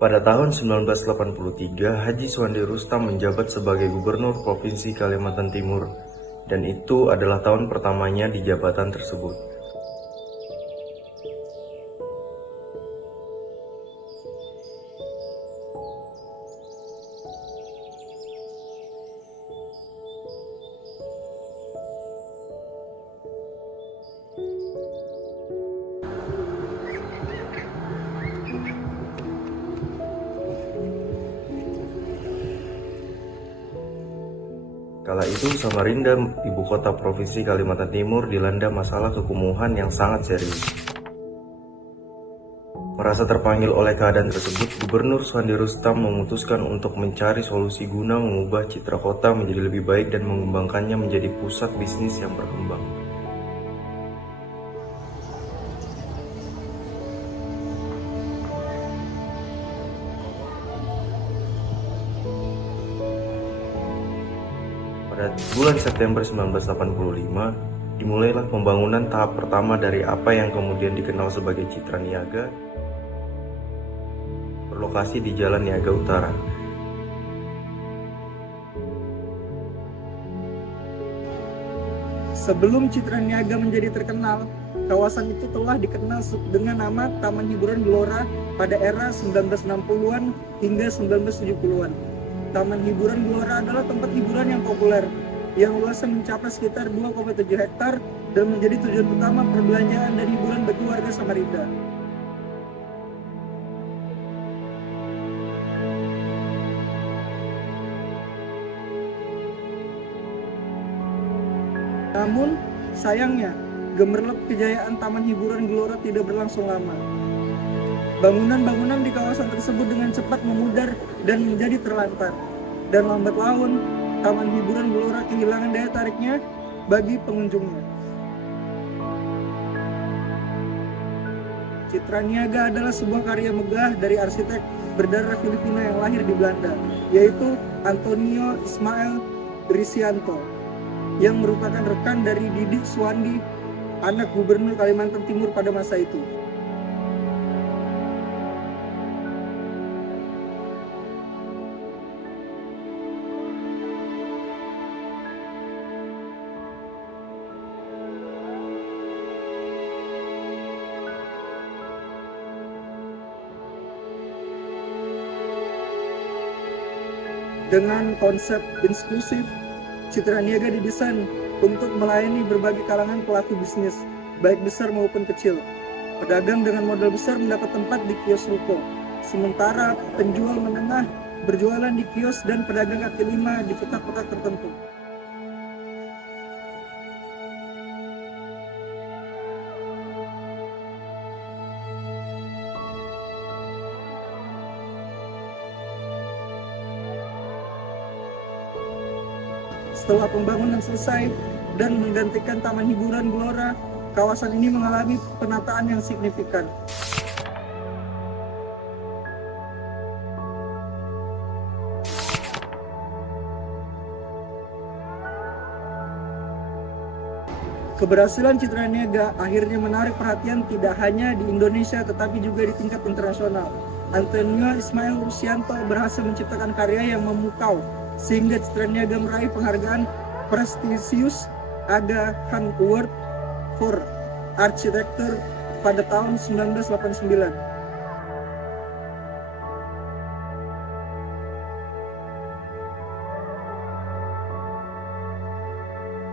Pada tahun 1983, Haji Suwandi Rustam menjabat sebagai Gubernur Provinsi Kalimantan Timur, dan itu adalah tahun pertamanya di jabatan tersebut. Kala itu Samarinda, ibu kota Provinsi Kalimantan Timur, dilanda masalah kekumuhan yang sangat serius. Merasa terpanggil oleh keadaan tersebut, Gubernur Suwandi Rustam memutuskan untuk mencari solusi guna mengubah citra kota menjadi lebih baik dan mengembangkannya menjadi pusat bisnis yang berkembang. Pada bulan September 1985, dimulailah pembangunan tahap pertama dari apa yang kemudian dikenal sebagai Citra Niaga, berlokasi di Jalan Niaga Utara. Sebelum Citra Niaga menjadi terkenal, kawasan itu telah dikenal dengan nama Taman Hiburan Gelora pada era 1960-an hingga 1970-an. Taman Hiburan Gelora adalah tempat hiburan yang populer, yang luasnya mencapai sekitar 2,7 hektar dan menjadi tujuan utama perbelanjaan dan hiburan bagi warga Samarinda. Namun, sayangnya, gemerlap kejayaan Taman Hiburan Gelora tidak berlangsung lama. Bangunan-bangunan di kawasan tersebut dengan cepat memudar dan menjadi terlantar. Dan lambat laun, Taman Hiburan Gelora kehilangan daya tariknya bagi pengunjungnya. Citra Niaga adalah sebuah karya megah dari arsitek berdarah Filipina yang lahir di Belanda, yaitu Antonio Ismail Risianto, yang merupakan rekan dari Didik Suwandi, anak Gubernur Kalimantan Timur pada masa itu. Dengan konsep inklusif, Citra Niaga didesain untuk melayani berbagai kalangan pelaku bisnis, baik besar maupun kecil. Pedagang dengan modal besar mendapat tempat di kios ruko, sementara penjual menengah berjualan di kios dan pedagang kaki lima di kota-kota tertentu. Setelah pembangunan selesai dan menggantikan Taman Hiburan Gelora, kawasan ini mengalami penataan yang signifikan. Keberhasilan Citra Niaga akhirnya menarik perhatian tidak hanya di Indonesia tetapi juga di tingkat internasional. Antonio Ismail Risianto berhasil menciptakan karya yang memukau, sehingga Citra Niaga meraih penghargaan prestisius Aga Khan Award for Architecture pada tahun 1989.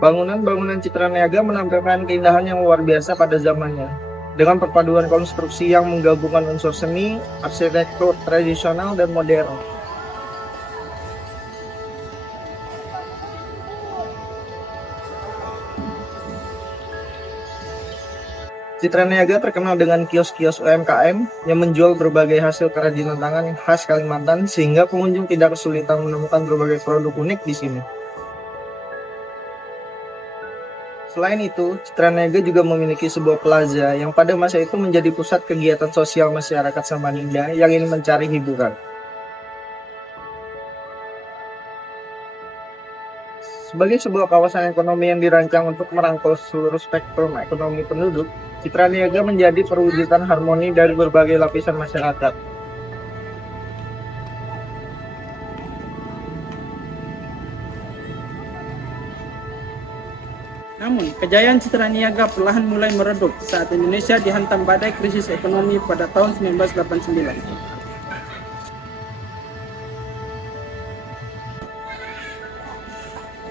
Bangunan-bangunan Citra Niaga menampilkan keindahan yang luar biasa pada zamannya, dengan perpaduan konstruksi yang menggabungkan unsur seni, arsitektur tradisional, dan modern. Citra Niaga terkenal dengan kios-kios UMKM yang menjual berbagai hasil kerajinan tangan khas Kalimantan, sehingga pengunjung tidak kesulitan menemukan berbagai produk unik di sini. Selain itu, Citra Niaga juga memiliki sebuah plaza yang pada masa itu menjadi pusat kegiatan sosial masyarakat Samarinda yang ingin mencari hiburan. Sebagai sebuah kawasan ekonomi yang dirancang untuk merangkul seluruh spektrum ekonomi penduduk, Citra Niaga menjadi perwujudan harmoni dari berbagai lapisan masyarakat. Namun, kejayaan Citra Niaga perlahan mulai meredup saat Indonesia dihantam badai krisis ekonomi pada tahun 1989.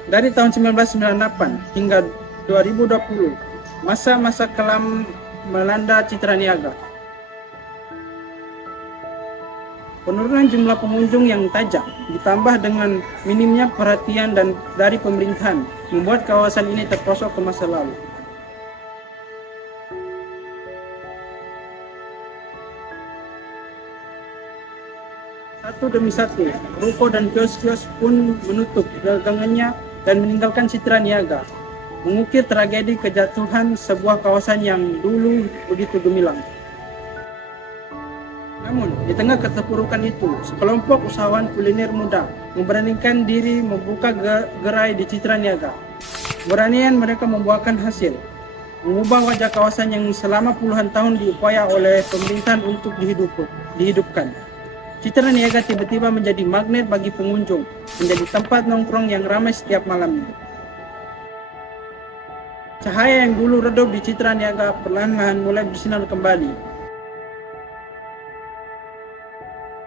Dari tahun 1998 hingga 2020, masa-masa kelam melanda Citra Niaga. Penurunan jumlah pengunjung yang tajam ditambah dengan minimnya perhatian dari pemerintahan membuat kawasan ini terprosok ke masa lalu. Satu demi satu, ruko dan kios-kios pun menutup dagangannya dan meninggalkan Citra Niaga, mengukir tragedi kejatuhan sebuah kawasan yang dulu begitu gemilang. Namun, di tengah keterpurukan itu, sekelompok usahawan kuliner muda memberanikan diri membuka gerai di Citra Niaga. Keberanian mereka membuahkan hasil, mengubah wajah kawasan yang selama puluhan tahun diupaya oleh pemerintahan untuk dihidupkan. Citra Niaga tiba-tiba menjadi magnet bagi pengunjung, menjadi tempat nongkrong yang ramai setiap malamnya. Cahaya yang dulu redup di Citra Niaga perlahan-lahan mulai bersinar kembali.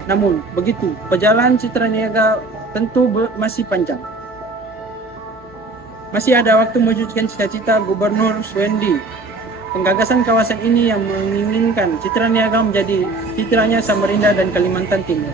Namun, begitu, perjalanan Citra Niaga tentu masih panjang. Masih ada waktu mewujudkan cita-cita Gubernur Suwendi. Penggagasan kawasan ini yang menginginkan Citra Niaga menjadi citranya Samarinda dan Kalimantan Timur.